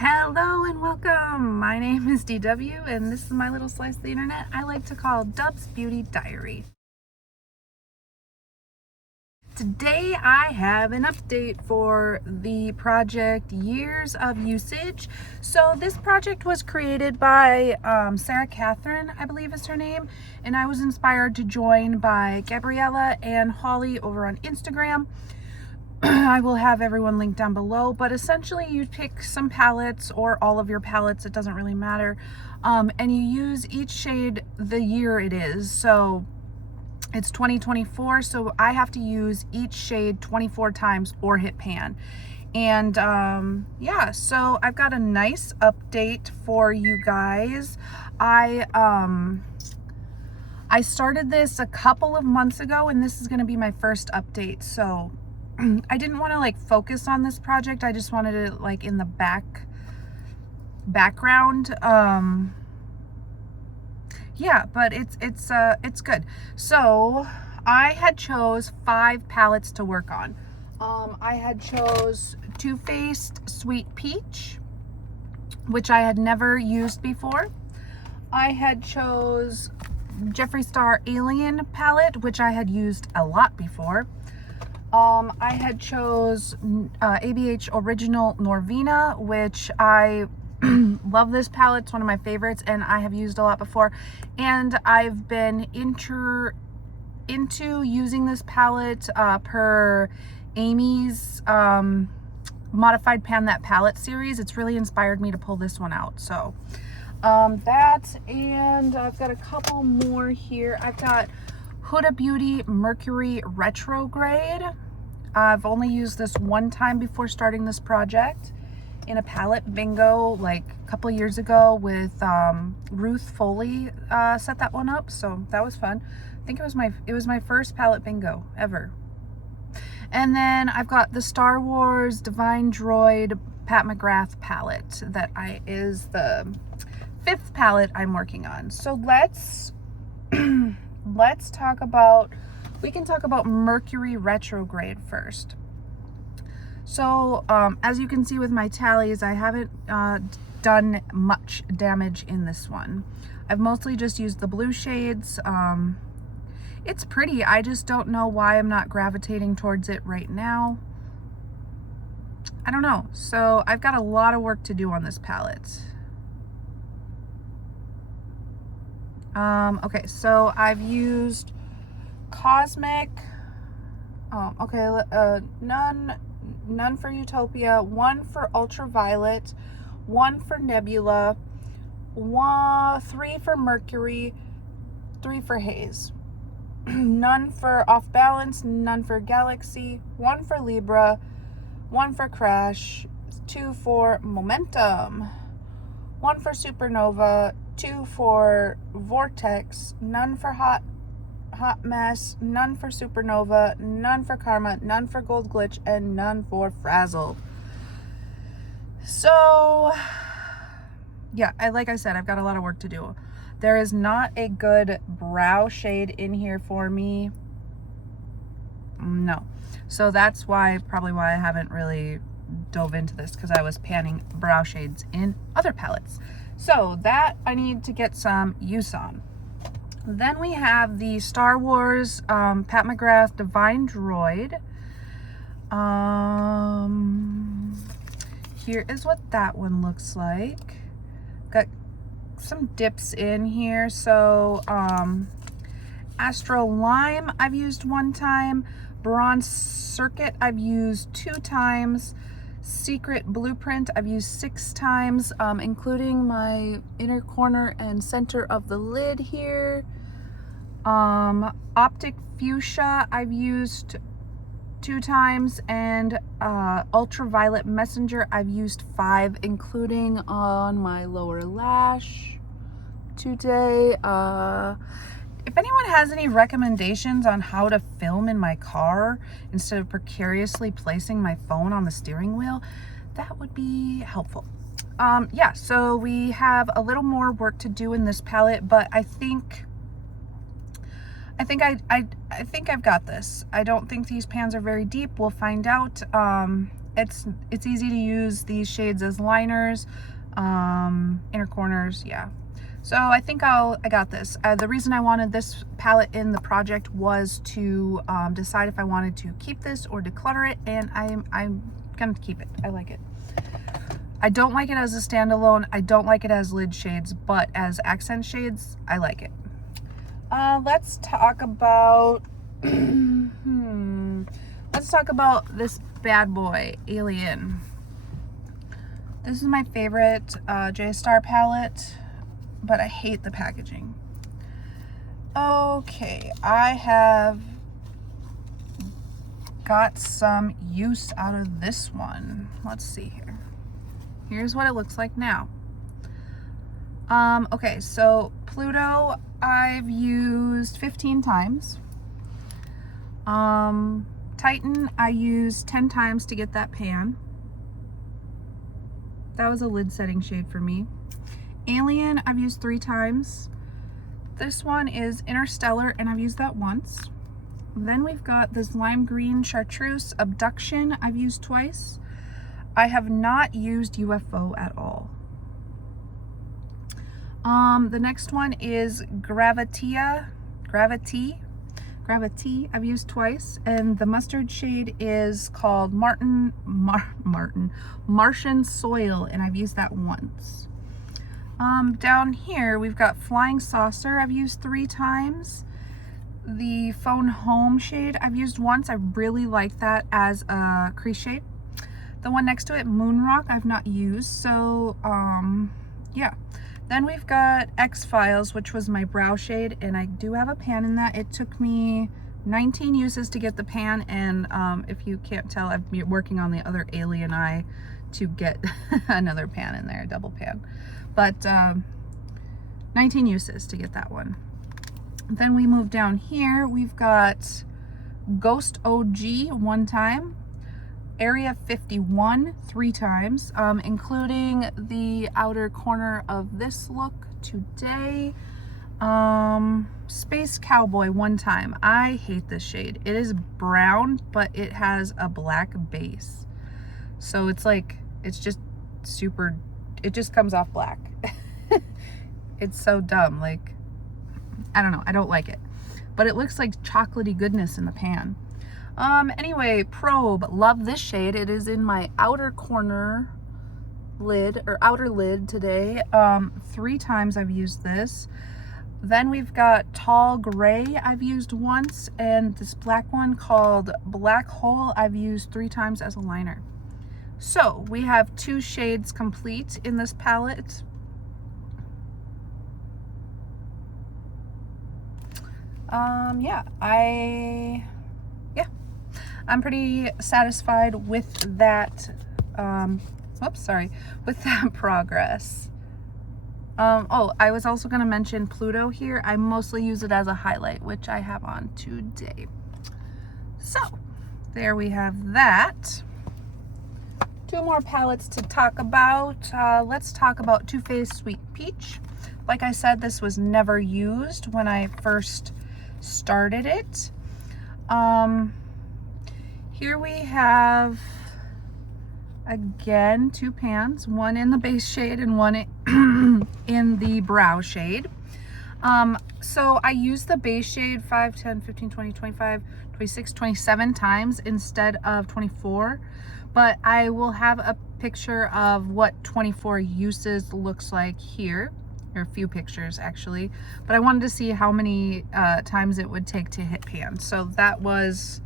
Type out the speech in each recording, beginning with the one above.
Hello and welcome. My name is DW and this is my little slice of the internet I like to call Dub's Beauty Diary. Today I have an update for the project Years of Usage. So this project was created by Sarah Catherine, I believe is her name, and I was inspired to join by Gabriella and Holly over on Instagram. I will have everyone linked down below, but essentially you pick some palettes or all of your palettes, it doesn't really matter, and you use each shade the year it is. So it's 2024, so I have to use each shade 24 times or hit pan. And yeah, so I've got a nice update for you guys. I started this a couple of months ago and this is going to be my first update. So I didn't want to like focus on this project. I just wanted it like in the background. Yeah, but it's good. So I had chose 5 palettes to work on. I had chose Too Faced Sweet Peach, which I had never used before. I had chose Jeffree Star Alien palette, which I had used a lot before. I had chose ABH Original Norvina, which I love this palette. It's one of my favorites and I have used a lot before. And I've been into using this palette per Amy's Modified Pan That Palette series. It's really inspired me to pull this one out. So that, and I've got a couple more here. I've got Huda Beauty Mercury Retrograde. I've only used this one time before starting this project in a palette bingo like a couple years ago with Ruth Foley set that one up, so that was fun. I think it was my first palette bingo ever. And then I've got the Star Wars Divine Droid Pat McGrath palette that is the 5th palette I'm working on. So let's talk about, we can talk about Mercury Retrograde first. So as you can see with my tallies, I haven't done much damage in this one. I've mostly just used the blue shades. It's pretty, I just don't know why I'm not gravitating towards it right now. I don't know. So I've got a lot of work to do on this palette. Okay, so I've used Cosmic, none for Utopia, 1 for Ultraviolet, 1 for Nebula, 3 for Mercury, 3 for Haze, none for Off Balance, none for Galaxy, 1 for Libra, 1 for Crash, 2 for Momentum, 1 for Supernova, 2 for Vortex, none for Hot Mess, none for Supernova, none for Karma, none for Gold Glitch, and none for Frazzle. So yeah, like I said, I've got a lot of work to do. There is not a good brow shade in here for me. No. So that's probably why I haven't really dove into this, because I was panning brow shades in other palettes. So that I need to get some use on. Then we have the Star Wars Pat McGrath Divine Droid. Here is what that one looks like. Got some dips in here. So Astro Lime I've used 1 time. Bronze Circuit I've used 2 times. Secret Blueprint I've used 6 times, including my inner corner and center of the lid here. Optic Fuchsia I've used 2 times, and Ultraviolet Messenger I've used 5, including on my lower lash today. If anyone has any recommendations on how to film in my car instead of precariously placing my phone on the steering wheel, that would be helpful. Yeah, so we have a little more work to do in this palette, but I think I've got this. I don't think these pans are very deep. We'll find out. it's easy to use these shades as liners, inner corners, yeah. So I think I got this. The reason I wanted this palette in the project was to decide if I wanted to keep this or declutter it, and I'm gonna keep it. I like it. I don't like it as a standalone. I don't like it as lid shades, but as accent shades, I like it. Let's talk about let's talk about this bad boy, Alien. This is my favorite J-Star palette, but I hate the packaging. Okay, I have got some use out of this one. Let's see here. Here's what it looks like now. Okay, so Pluto I've used 15 times. Titan I used 10 times to get that pan. That was a lid setting shade for me. Alien I've used 3 times. This one is Interstellar and I've used that once. Then we've got this lime green chartreuse Abduction I've used twice. I have not used UFO at all. The next one is Gravity I've used twice, and the mustard shade is called Martian Soil, and I've used that once. Down here we've got Flying Saucer I've used 3 times. The Phone Home shade I've used once. I really like that as a crease shade. The one next to it, Moonrock, I've not used, so yeah. Then we've got X-Files, which was my brow shade, and I do have a pan in that. It took me 19 uses to get the pan, and if you can't tell, I've been working on the other Alien eye to get another pan in there, a double pan. But 19 uses to get that one. Then we move down here, we've got Ghost OG 1 time. Area 51 3 times, including the outer corner of this look today. Space Cowboy 1 time. I hate this shade. It is brown, but it has a black base. So it's like, it's just super, it just comes off black. It's so dumb. Like, I don't know. I don't like it. But it looks like chocolatey goodness in the pan. Anyway, Probe, love this shade. It is in my outer corner lid, or outer lid today. 3 times I've used this. Then we've got Tall Gray I've used once, and this black one called Black Hole I've used 3 times as a liner. So we have 2 shades complete in this palette. I'm pretty satisfied with that, with that progress. Oh, I was also going to mention Pluto here. I mostly use it as a highlight, which I have on today. So, there we have that. 2 more palettes to talk about. Let's talk about Too Faced Sweet Peach. Like I said, this was never used when I first started it. Here we have, again, 2 pans, one in the base shade and one in the brow shade. So I use the base shade 5, 10, 15, 20, 25, 26, 27 times instead of 24, but I will have a picture of what 24 uses looks like here, or a few pictures actually, but I wanted to see how many times it would take to hit pan. So that was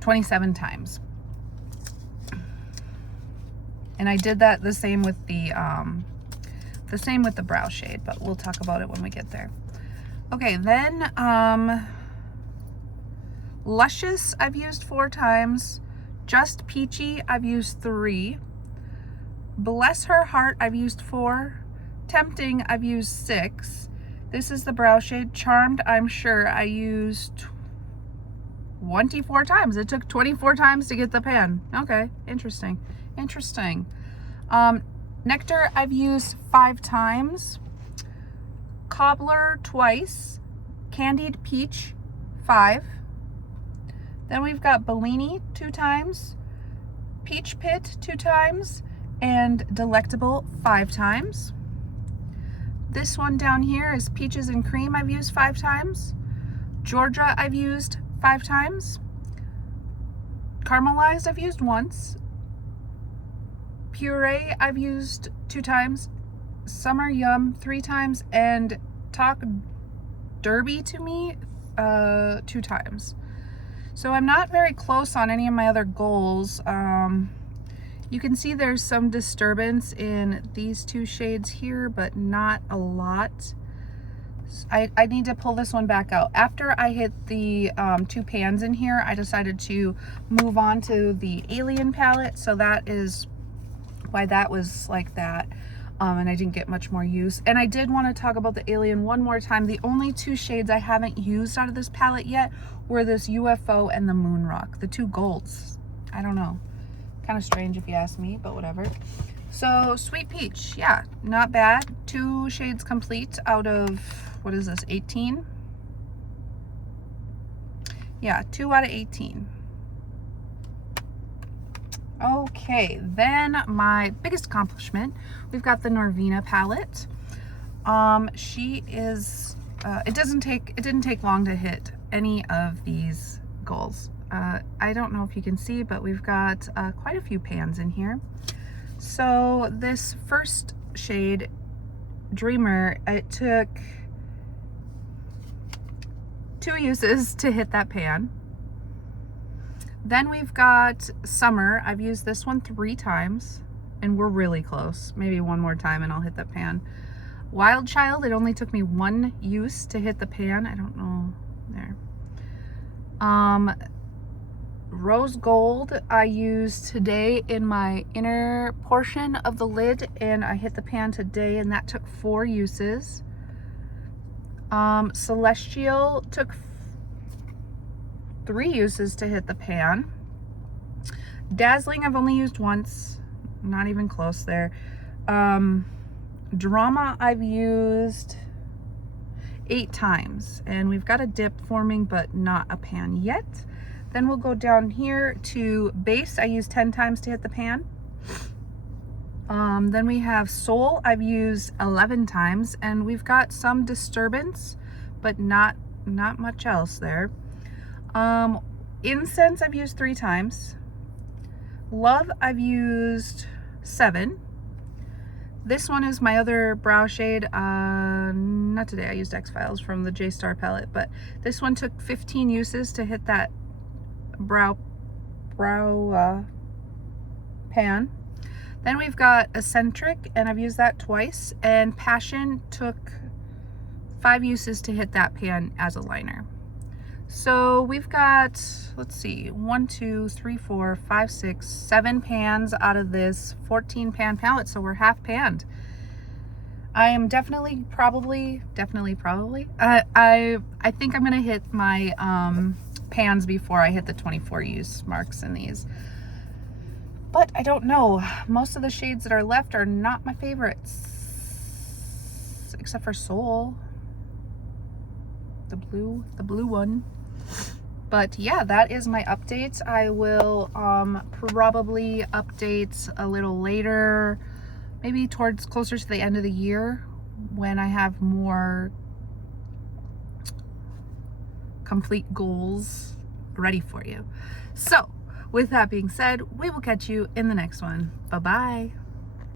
27 times. And I did that the same with the brow shade, but we'll talk about it when we get there. Okay, then Luscious I've used 4 times. Just Peachy I've used 3. Bless Her Heart I've used 4. Tempting I've used 6. This is the brow shade. Charmed, I'm sure I used 24 times. It took 24 times to get the pan. Okay, interesting. Nectar I've used 5 times. Cobbler twice. Candied Peach 5. Then we've got Bellini 2 times, Peach Pit 2 times, and Delectable 5 times. This one down here is Peaches and Cream. I've used 5 times. Georgia I've used 5 times. Caramelized I've used once. Puree I've used 2 times. Summer Yum 3 times. And Talk Derby to me 2 times. So I'm not very close on any of my other goals. You can see there's some disturbance in these 2 shades here, but not a lot. I need to pull this one back out. After I hit the 2 pans in here, I decided to move on to the Alien palette. So that is why that was like that. And I didn't get much more use. And I did want to talk about the Alien one more time. The only 2 shades I haven't used out of this palette yet were this UFO and the Moon Rock, the 2 golds. I don't know, kind of strange if you ask me, but whatever. So Sweet Peach, yeah, not bad. 2 shades complete out of, what is this, 18? Yeah, 2 out of 18. Okay, then my biggest accomplishment, we've got the Norvina palette. She is, it didn't take long to hit any of these goals. I don't know if you can see, but we've got quite a few pans in here. So this first shade, Dreamer, it took 2 uses to hit that pan. Then we've got Summer. I've used this one 3 times, and we're really close. Maybe one more time and I'll hit that pan. Wild Child, it only took me 1 use to hit the pan. I don't know, there. Rose Gold, I used today in my inner portion of the lid, and I hit the pan today, and that took 4 uses. Celestial took 3 uses to hit the pan. Dazzling I've only used once, not even close there. Drama I've used 8 times, and we've got a dip forming but not a pan yet. Then we'll go down here to Base. I used 10 times to hit the pan. Then we have Soul. I've used 11 times, and we've got some disturbance but not much else there. Incense I've used 3 times. Love I've used 7. This one is my other brow shade. Not today, I used X-Files from the J-Star palette, but this one took 15 uses to hit that brow pan. Then we've got Eccentric, and I've used that twice, and Passion took 5 uses to hit that pan as a liner. So we've got, let's see, 1, 2, 3, 4, 5, 6, 7 pans out of this 14 pan palette, so we're half panned. I am definitely, probably, I think I'm gonna hit my pans before I hit the 24 use marks in these. But I don't know. Most of the shades that are left are not my favorites, except for Soul, the blue one. But yeah, that is my update. I will probably update a little later, maybe towards closer to the end of the year, when I have more complete goals ready for you. So with that being said, we will catch you in the next one. Bye-bye.